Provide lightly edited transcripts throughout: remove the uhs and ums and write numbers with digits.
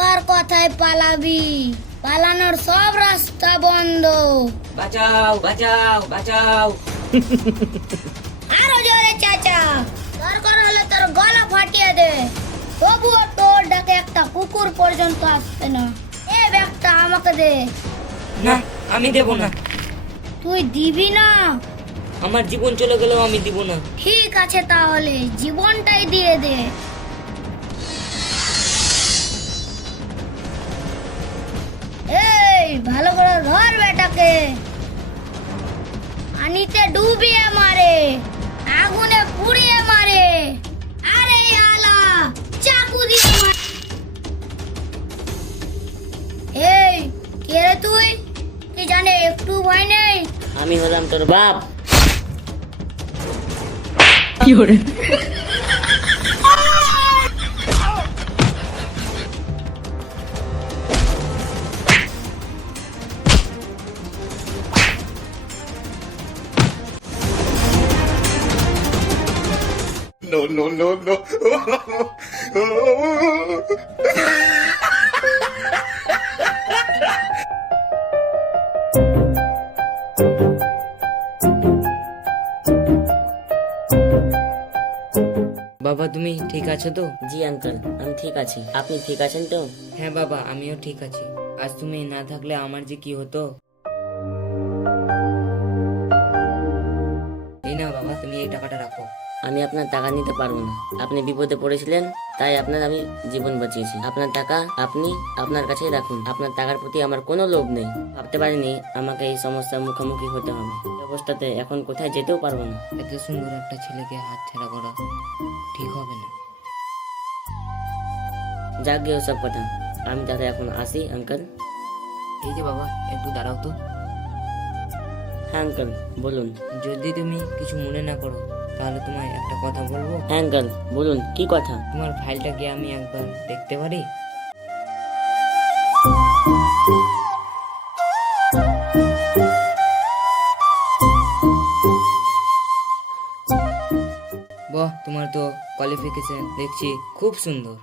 আবার কোথায় পালাবি? পালানোর সব রাস্তা বন্ধ। বাঁচাও বাঁচাও বাঁচাও। আরো জোরে চাচা, দরকার হলে তোর গলা ফাটিয়ে দে। তবুও তোর ডাকে একটা কুকুর পর্যন্ত আসছে না। এ ব্যাগটা আমাকে দে। না, আমি দেব না। তুই দিবি না? আমার জীবন চলে গেলেও আমি দিব না। ঠিক আছে, তাহলে জীবনটাই দিয়ে দে। এই ভালো করে ধর বেটাকে। পানিতে ডুবিয়ে মারে, আগুনে পুড়িয়ে মারে, আরে আলা চাকু দিয়ে মারে। এই কে রে তুই? কি জানে একটু ভয় নেই? আমি হলাম তোর বাপ। No, no, no, no. বাবা তুমি ঠিক আছো তো? জি আঙ্কেল, আমি ঠিক আছি। আপনি ঠিক আছেন তো? হ্যাঁ বাবা, আমিও ঠিক আছি। আজ তুমি না থাকলে আমার যে কি হতো। এই না বাবা, তুমি এই টাকাটা রাখো। আমি আপনার টাকা নিতে পারবো না। আপনি বিপদে পড়েছিলেন, তাই আপনার আমি জীবন বাঁচিয়েছি। আপনার টাকা আপনি আপনার কাছেই রাখুন। আপনার টাকার প্রতি আমার কোনো লোভ নেই। ভাবতে পারিনি আমাকে এই সমস্যার মুখোমুখি হতে হবে। এই অবস্থাতে এখন কোথায় যেতেও পারবো না। এত সুন্দর একটা ছেলেকে হাতছাড়া করা ঠিক হবে না। যাক গিয়ে ওসব কথা, আমি তাহলে এখন আসি আঙ্কেল। এই যে বাবা, একটু দাঁড়াও তো। হ্যাঁ আঙ্কেল, বলুন। যদি তুমি কিছু মনে না করো তাহলে তোমায় একটা কথা বলবো। হ্যাঁ আঙ্কেল, বলুন কি কথা? তোমার ফাইলটা কি আমি একবার দেখতে পারি? বাহ, তোমার তো কোয়ালিফিকেশন দেখছি খুব সুন্দর।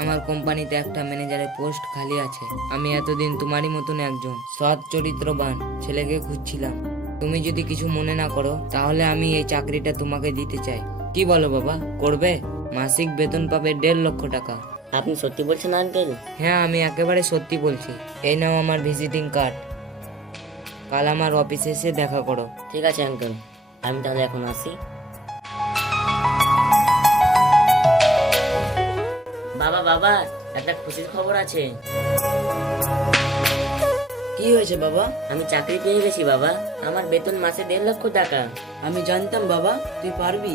আমার কোম্পানিতে একটা ম্যানেজারের পোস্ট খালি আছে। আমি এতদিন তোমারই মতন একজন সৎ চরিত্রবান ছেলেকে খুঁজছিলাম। তুমি যদি কিছু মনে না করো তাহলে আমি এই চাকরিটা তোমাকে দিতে চাই। কি বলো বাবা, করবে? মাসিক বেতন পাবে 1.5 লক্ষ টাকা। আপনি সত্যি বলছেন আঙ্কেল? হ্যাঁ, আমি একেবারে সত্যি বলছি। এই নাও আমার ভিজিটিং কার্ড। কাল আমার অফিসে এসে দেখা করো। ঠিক আছে আঙ্কেল, আমি তাহলে এখন আসি। বাবা বাবা, একটা খুশির খবর আছে। কি হয়েছে বাবা? আমি চাকরি পেয়ে গেছি বাবা। আমার বেতন মাসে 1.5 লক্ষ টাকা। আমি জানতাম বাবা তুই পারবি।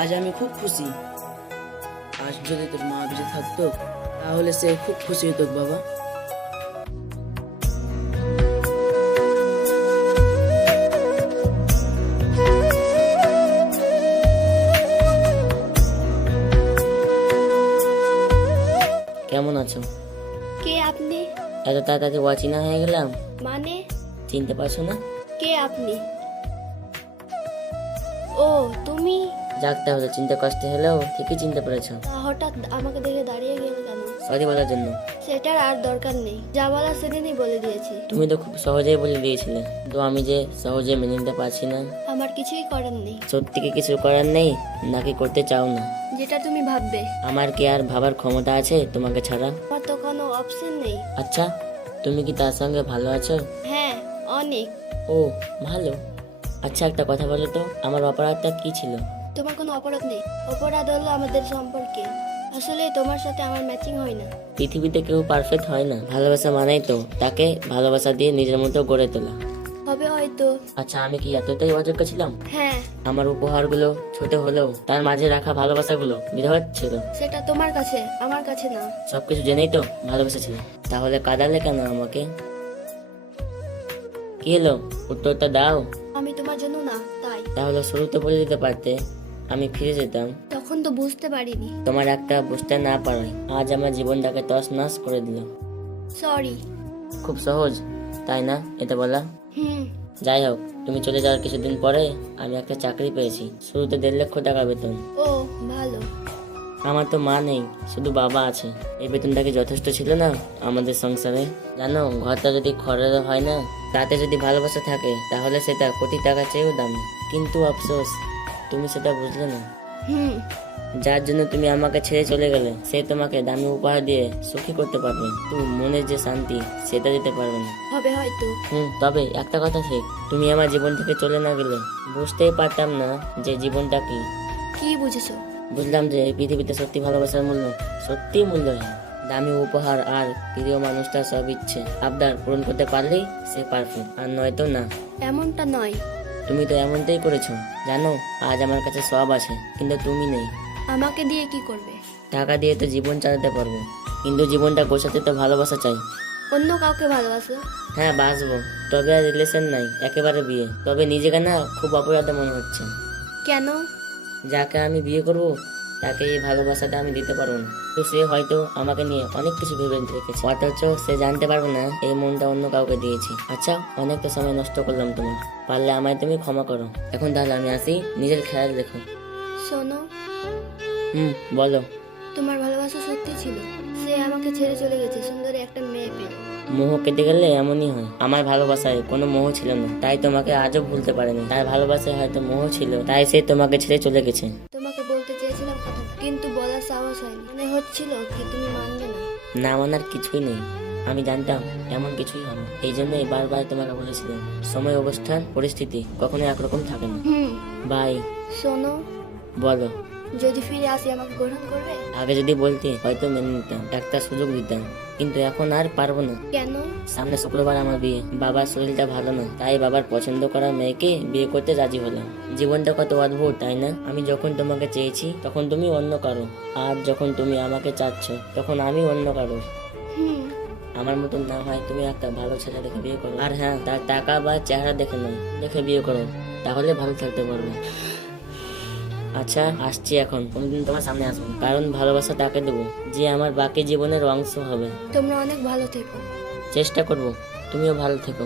আজ আমি খুব খুশি। আজ যদি তোর মা বেঁচে থাকতো তাহলে সে খুব খুশি হতো বাবা। কেমন আছো? কে আপনি? এত তাড়াতাড়ি অচেনা হয়ে গেলাম। মানে চিনতে পারছো না? কে আপনি? ও তুমি? যাক, তাহলে চিনতে কষ্ট হলেও ঠিকই চিনতে পেরেছো। হঠাৎ আমাকে দেখে দাঁড়িয়ে গেল কেন? সরি বলার জন্য। সেটার আর দরকার নেই, যা বলার সেদিনই বলে দিয়েছি। তুমি তো খুব সহজেই বলে দিয়েছিলে, তো আমি যে সহজে মেনে নিতে পারছি না। আমার কিছুই করার নেই। সত্যি কি কিছু করার নেই নাকি করতে চাও না? যেটা তুমি ভাববে। আমার কি আর ভাবার ক্ষমতা আছে তোমাকে ছাড়া? আমার তো কোনো অপশন নেই। আচ্ছা, তুমি কি তার সঙ্গে ভালো আছো? হ্যাঁ, অনেক। ও ভালো। আচ্ছা একটা কথা বলো তো, আমার অপরাধটা কি ছিল? তোমার কোনো অপরাধ নেই। অপরাধ হলো আমাদের সম্পর্কে। আসলে তোমার সাথে আমার ম্যাচিং হয় না। পৃথিবীতে কেউ পারফেক্ট হয় না। ভালোবাসা মানেই তো তাকে ভালোবাসা দিয়ে নিজের মতো গড়ে তোলা। হবে হয়তো। আচ্ছা, আমি কি এতটাই অযোগ্য ছিলাম? হ্যাঁ, আমার উপহারগুলো ছোট হলেও তার মাঝে রাখা ভালোবাসাগুলো বিরাট ছিল। সেটা তোমার কাছে, আমার কাছে না। সবকিছু জেনেই তো ভালোবেসেছিল। তাহলে কাঁদালে কেন আমাকে? কি হলো, উত্তরটা দাও। আমি তোমার জন্য না, তাই। তাহলে শুরুতে বলে দিতে পারতে, আমি ফিরে যেতাম। তখন তো বুঝতে পারিনি। তোমার একটা বুঝতে না পারাই আজ আমার জীবনটাকে তছনছ করে দিল। সরি। খুব সহজ তাই না এটা বলা? হুম। যাই হোক, তুমি চলে যাওয়ার কিছুদিন পরে আমি একটা চাকরি পেয়েছি। শুরুতে 1.5 লক্ষ টাকা বেতন। ও ভালো। আমার তো মা নেই, শুধু বাবা আছে। এই বেতনটা কি যথেষ্ট ছিল না আমাদের সংসারে? জানো, ঘরটা যদি খড়ের হয় না, তাতে যদি ভালোবাসা থাকে তাহলে সেটা কোটি টাকা চেয়েও দামি। কিন্তু আফসোস, তুমি সেটা বুঝলে না। যার জন্য তুমি আমাকে ছেড়ে চলে গেলে, সে তোমাকে দামি উপহার দিয়ে সুখী করতে পারবে, তুমি মনের যে শান্তি সেটা দিতে পারবে না। হবে হয়তো। তবে একটা কথা ঠিক, তুমি আমার জীবন থেকে চলে না গেলে বুঝতেই পারতাম না যে জীবনটা কি। কি বুঝেছো? বুঝলাম যে এই পৃথিবীতে সত্যি ভালোবাসার মূল্য সত্যি মূল্যহীন। দামি উপহার আর প্রিয় মানুষটা সব ইচ্ছে আবদার পূরণ করতে পারলেই সে পারফেক্ট, আর নয়তো না। এমনটা নয়। তুমি তো এমনটাই করেছো। জানো, আজ আমার কাছে সব আছে, কিন্তু তুমি নেই। আমাকে দিয়ে কি করবে? টাকা দিয়ে তো জীবন চালাতে পারবো, কিন্তু জীবনটা গোছাতে তো ভালোবাসা চাই। অন্য কাউকে ভালোবাসো? হ্যাঁ, বাসবো, তবে আর রিলেশন নাই, একেবারে বিয়ে। তবে নিজেকে না খুব অপরাধে মনে হচ্ছে। কেন? যাকে আমি বিয়ে করব তাকে এই ভালোবাসাটা আমি দিতে পারবো না। তো সে হয়তো আমাকে নিয়ে অনেক কিছু ভেবে রেখেছে, অথচ সে জানতে পারবে না এই মনটা অন্য কাউকে দিয়েছি। আচ্ছা, অনেক তো সময় নষ্ট করলাম তোমার, পারলে আমায় তুমি ক্ষমা করো। এখন তাহলে আমি আসি, নিজের খেয়াল রেখো। শোনো, বলো। তোমার ভালোবাসা সত্যি ছিল। সে আমাকে ছেড়ে চলে গেছে সুন্দরী একটা মেয়ে পেয়ে। মোহ কেটে গেলে এমনই হয়। আমার ভালোবাসায় কোনো মোহ ছিল না, তাই তোমাকে আজও ভুলতে পারিনি। তার ভালোবাসায় হয়তো মোহ ছিল, তাই সে তোমাকে ছেড়ে চলে গেছে। তোমাকে বলতে চেয়েছিলাম কথা, কিন্তু বলার সাহস হয়নি। মনে হচ্ছিল কি তুমি মানবে না। না মানার কিছুই নেই, আমি জানতাম এমন কিছুই হবে। এই জন্যই বারবার তোমাকে বলেছিলাম, সময়, অবস্থান, পরিস্থিতি কখনো একরকম থাকে না। বাই। শোনো, বলো। যদি ফিরে আসি আমাকে গ্রহণ করবে? আগে যদি বলতে হয়তো মেনে নিতাম, একটা সুযোগ দিতাম, কিন্তু এখন আর পারবো না। কেন? সামনে শুক্রবার আমার বিয়ে। বাবার শরীরটা ভালো না, তাই বাবার পছন্দ করা মেয়েকে বিয়ে করতে রাজি হলাম। জীবনটা কত অদ্ভুত, তাই না? আমি যখন তোমাকে চেয়েছি তখন তুমি অন্য কারো, আর যখন তুমি আমাকে চাচ্ছ তখন আমি অন্য কারো। আমার মতন না হয় তুমি একটা ভালো ছেলে দেখে বিয়ে করো, আর হ্যাঁ, তার টাকা বা চেহারা দেখে নয়, দেখে বিয়ে করো, তাহলে ভালো থাকতে পারবে। আচ্ছা, আসছি এখন, কোনদিন তোমার সামনে আসবো, কারণ ভালোবাসা তাকে দেবো যে আমার বাকি জীবনের অংশ হবে। তোমরা অনেক ভালো থেকো। চেষ্টা করবো তুমিও ভালো থেকো।